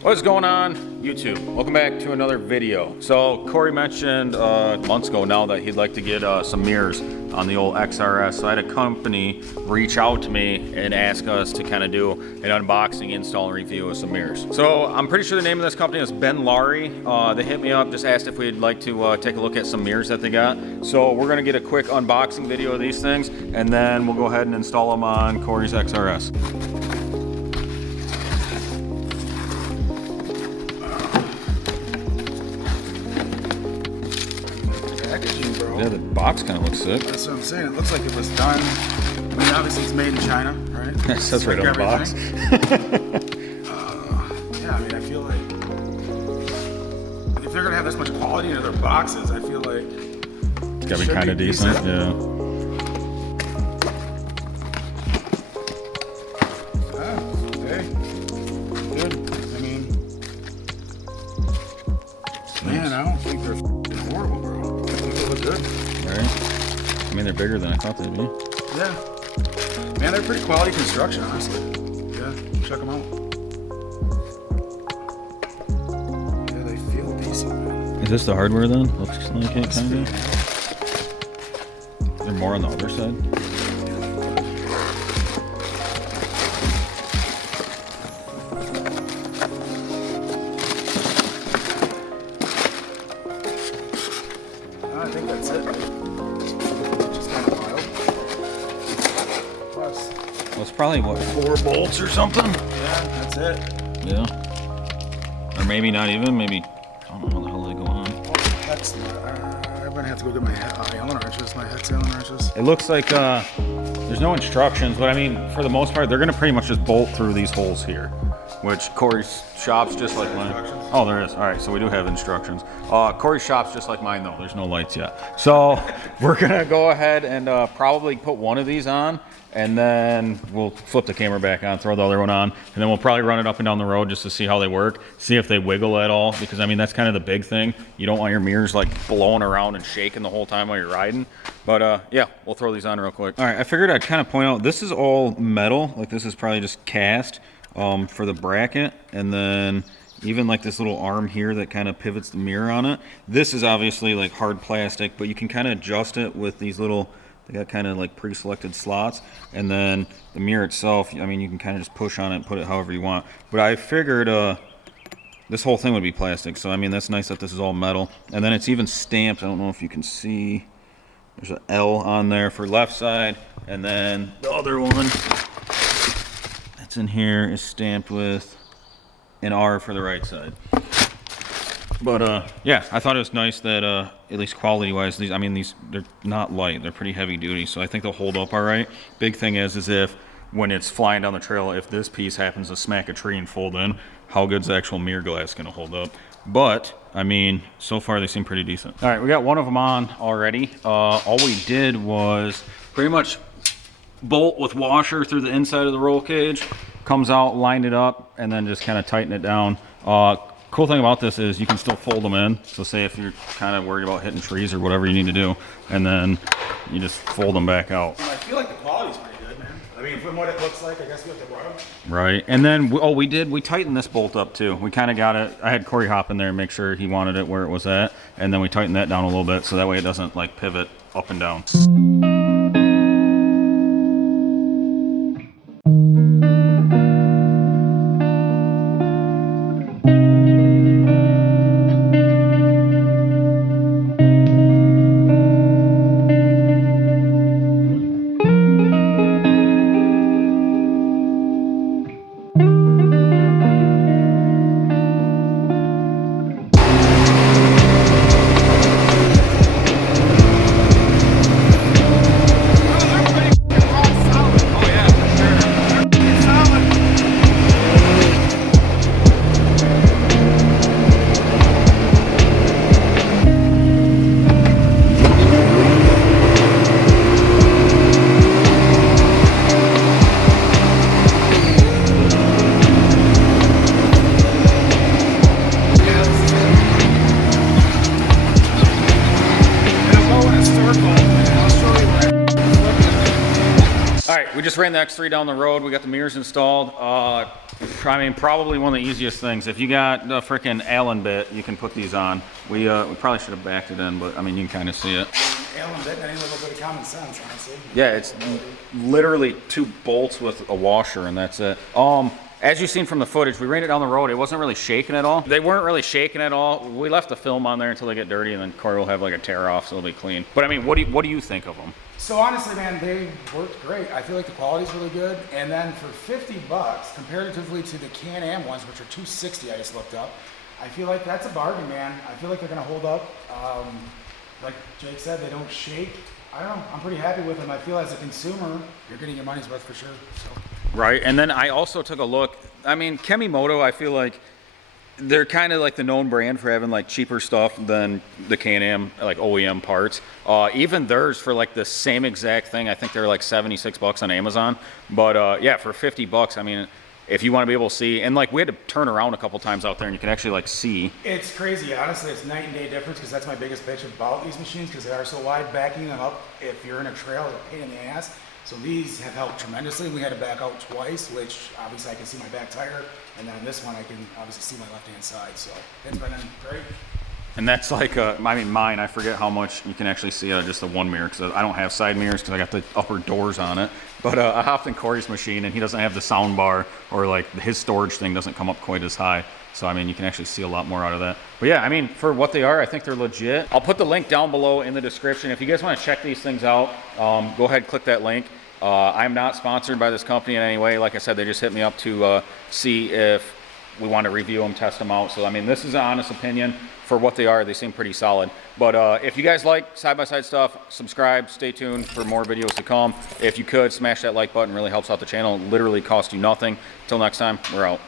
What's going on, YouTube? Welcome back to another video. So Corey mentioned months ago now that he'd like to get some mirrors on the old XRS. So I had a company reach out to me and ask us to kind of do an unboxing, install, and review of some mirrors. So I'm pretty sure the name of this company is Benlari. They hit me up, just asked if we'd like to take a look at some mirrors that they got. So we're gonna get a quick unboxing video of these things, and then we'll go ahead and install them on Corey's XRS. Bro. Yeah, the box kind of looks sick. That's what I'm saying. It looks like it was done. I mean, obviously it's made in China, right? It says right on the box. Yeah, I mean, I feel like if they're gonna have this much quality in their boxes, I feel like it's gotta be kind of decent. Yeah. Hey, good. I mean, man, I don't think they're horrible, bro. I think they look good. Right. I mean, they're bigger than I thought they'd be. Yeah. Man, they're pretty quality construction, honestly. Yeah, check them out. Yeah, they feel decent, man. Is this the hardware then? Looks like it, kind of. Is there more on the other side? I think that's it. Just kind of wild. Plus, Well, it's probably, what, 4 bolts or something? yeah, that's it. Yeah. Or maybe not even, maybe, I don't know how the hell they go on. Well, that's not, I'm gonna have to go get my Allen wrenches, my hex Allen wrenches. It looks like there's no instructions, but I mean, for the most part, they're gonna pretty much just bolt through these holes here, which Corey's shop's just like mine. Oh, there is. All right, so we do have instructions. Corey's shop's just like mine though. There's no lights yet. So we're gonna go ahead and probably put one of these on, and then we'll flip the camera back on, throw the other one on, and then we'll probably run it up and down the road just to see how they work, see if they wiggle at all, because I mean, that's kind of the big thing. You don't want your mirrors like blowing around and shaking the whole time while you're riding. But yeah, we'll throw these on real quick. All right, I figured I'd kind of point out, this is all metal. Like this is probably just cast for the bracket, and then even like this little arm here that kind of pivots the mirror on it. This is obviously like hard plastic, but you can kind of adjust it with these little, they got kind of like pre-selected slots. And then the mirror itself, I mean, you can kind of just push on it and put it however you want. But I figured this whole thing would be plastic. So I mean, that's nice that this is all metal. And then it's even stamped. I don't know if you can see. There's an L on there for left side. And then the other one that's in here is stamped with an R for the right side. But yeah, I thought it was nice that at least quality wise, these, I mean, these, they're not light, they're pretty heavy duty, so I think they'll hold up all right. Big thing is if when it's flying down the trail, if this piece happens to smack a tree and fold in, how good's the actual mirror glass gonna hold up? But I mean, so far they seem pretty decent. All right, we got one of them on already. All we did was pretty much bolt with washer through the inside of the roll cage, comes out, line it up, and then just kind of tighten it down. Cool thing about this is you can still fold them in. So say if you're kind of worried about hitting trees or whatever you need to do, and then you just fold them back out. I feel like the quality's pretty good, man. I mean, from what it looks like, I guess we have to run them. Right, and then, we tightened this bolt up too. We kind of got it, I had Corey hop in there and make sure he wanted it where it was at, and then we tightened that down a little bit so that way it doesn't like pivot up and down. ran the X3 down the road. We got the mirrors installed. I mean, probably one of the easiest things. If you got the freaking Allen bit, you can put these on. We probably should have backed it in, but I mean, you can kind of see it. Allen bit, any little bit of common sense, honestly. Yeah, it's literally 2 bolts with a washer, and that's it. As you've seen from the footage, we ran it down the road. It wasn't really shaking at all. They weren't really shaking at all. We left the film on there until they get dirty, and then Corey will have like a tear off, so it'll be clean. But I mean, what do you think of them? So honestly, man, they worked great. I feel like the quality's really good. And then for 50 bucks, comparatively to the Can-Am ones, which are $260, I just looked up, I feel like that's a bargain, man. I feel like they're gonna hold up. Like Jake said, they don't shake. I don't know, I'm pretty happy with them. I feel as a consumer, you're getting your money's worth for sure. So. Right, and then I also took a look. I mean, Kemimoto, I feel like they're kind of like the known brand for having like cheaper stuff than the Can-Am like OEM parts. Even theirs for like the same exact thing, I think they're like 76 bucks on Amazon. But yeah, for 50 bucks, I mean, if you want to be able to see, and like we had to turn around a couple times out there and you can actually like see. It's crazy, honestly, it's night and day difference because that's my biggest bitch about these machines because they are so wide. Backing them up, if you're in a trail, it's a pain in the ass. So these have helped tremendously. We had to back out twice, which obviously I can see my back tire, and then this one I can obviously see my left-hand side. So it's been great. And that's like, I mean, mine, I forget how much you can actually see just the one mirror because I don't have side mirrors because I got the upper doors on it. But I hopped in Corey's machine and he doesn't have the sound bar or like his storage thing doesn't come up quite as high. So, I mean, you can actually see a lot more out of that. But yeah, I mean, for what they are, I think they're legit. I'll put the link down below in the description. If you guys want to check these things out, go ahead, click that link. I'm not sponsored by this company in any way. Like I said, they just hit me up to see if we want to review them, test them out. So, I mean, this is an honest opinion. For what they are, they seem pretty solid. But if you guys like side-by-side stuff, subscribe, stay tuned for more videos to come. If you could, smash that like button, really helps out the channel. It literally costs you nothing. Until next time, we're out.